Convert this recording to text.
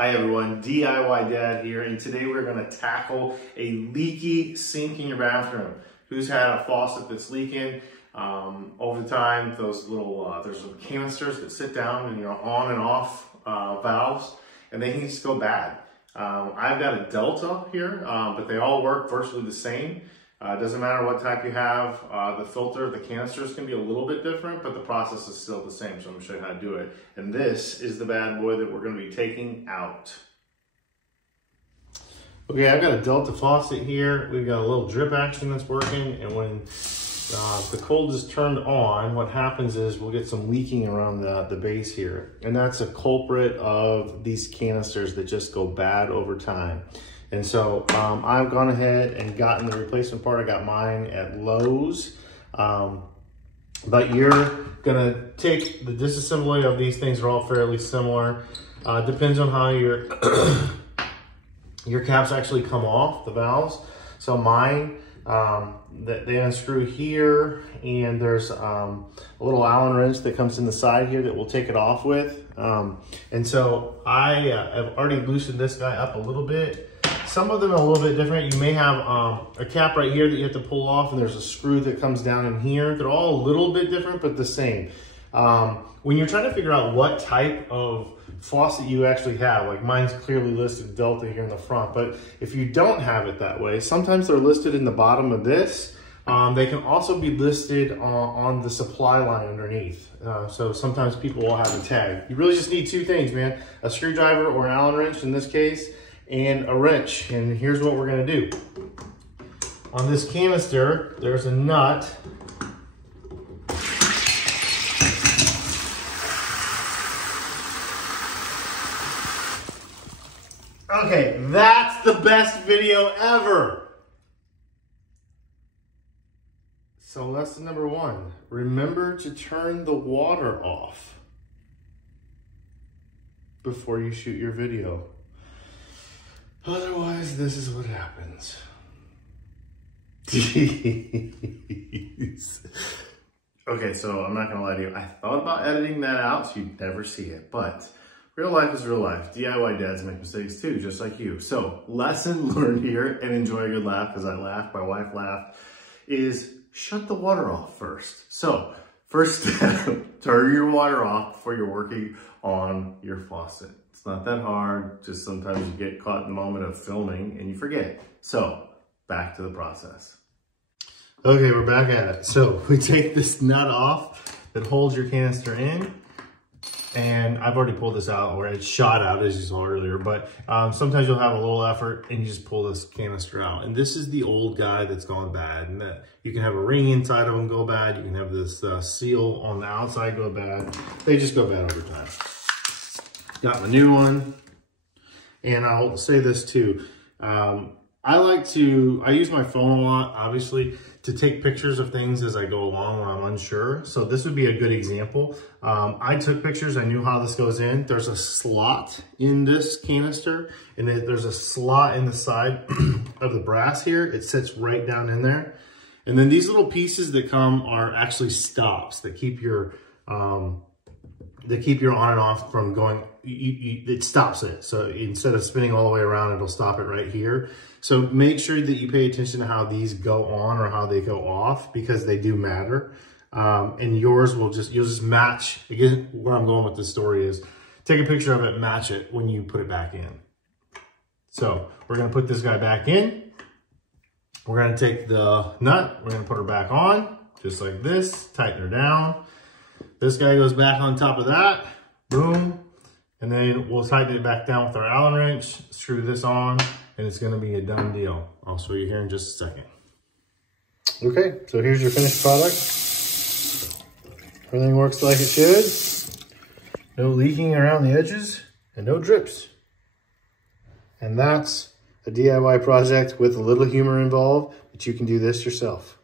Hi everyone, DIY Dad here, and today we're going to tackle a leaky sink in your bathroom. Who's had a faucet that's leaking? Over the time, those little, there's some canisters that sit down and on and off valves, and they can just go bad. I've got a Delta here, but they all work virtually the same. It doesn't matter what type you have. The filter, the canisters can be a little bit different, but the process is still the same. So I'm gonna show you how to do it. And this is the bad boy that we're gonna be taking out. Okay, I've got a Delta faucet here. We've got a little drip action that's working. And when the cold is turned on, what happens is we'll get some leaking around the base here. And that's a culprit of these canisters that just go bad over time. And so I've gone ahead and gotten the replacement part. I got mine at Lowe's. But you're gonna take the disassembly of these things, are all fairly similar. Depends on how your caps actually come off, the valves. So mine, they unscrew here, and there's a little Allen wrench that comes in the side here that we'll take it off with. And so I have already loosened this guy up a little bit. Some of them are a little bit different. You may have a cap right here that you have to pull off, and there's a screw that comes down in here. They're all a little bit different, but the same. When you're trying to figure out what type of faucet you actually have, like mine's clearly listed Delta here in the front, but if you don't have it that way, sometimes they're listed in the bottom of this. They can also be listed on the supply line underneath. So sometimes people will have a tag. You really just need two things, man. A screwdriver or an Allen wrench in this case, and a wrench. And here's what we're gonna do. On this canister, there's a nut. Okay, that's the best video ever. So lesson number one, remember to turn the water off before you shoot your video. Otherwise, this is what happens. Okay, so I'm not gonna lie to you. I thought about editing that out so you'd never see it, but real life is real life. DIY dads make mistakes too, just like you. So lesson learned here, and enjoy a good laugh, because I laughed, my wife laughed, is shut the water off first. So first step, turn your water off before you're working on your faucet. It's not that hard, just sometimes you get caught in the moment of filming and you forget. So back to the process. Okay, we're back at it. So we take this nut off that holds your canister in, and I've already pulled this out where it shot out, as you saw earlier, but sometimes you'll have a little effort and you just pull this canister out. And this is the old guy that's gone bad, and that you can have a ring inside of them go bad. You can have this seal on the outside go bad. They just go bad over time. Got my new one, and I'll say this too. I use my phone a lot, obviously, to take pictures of things as I go along when I'm unsure. So this would be a good example. I took pictures, I knew how this goes in. There's a slot in this canister, and there's a slot in the side of the brass here. It sits right down in there. And then these little pieces that come are actually stops that keep your on and off from going, it stops it. So instead of spinning all the way around, it'll stop it right here. So make sure that you pay attention to how these go on or how they go off, because they do matter. And yours will you'll just match. Again, where I'm going with this story is take a picture of it, match it when you put it back in. So we're gonna put this guy back in. We're gonna take the nut, we're gonna put her back on, just like this, tighten her down. This guy goes back on top of that, boom. And then we'll tighten it back down with our Allen wrench, screw this on, and it's gonna be a done deal. I'll show you here in just a second. Okay, so here's your finished product. Everything works like it should. No leaking around the edges and no drips. And that's a DIY project with a little humor involved, but you can do this yourself.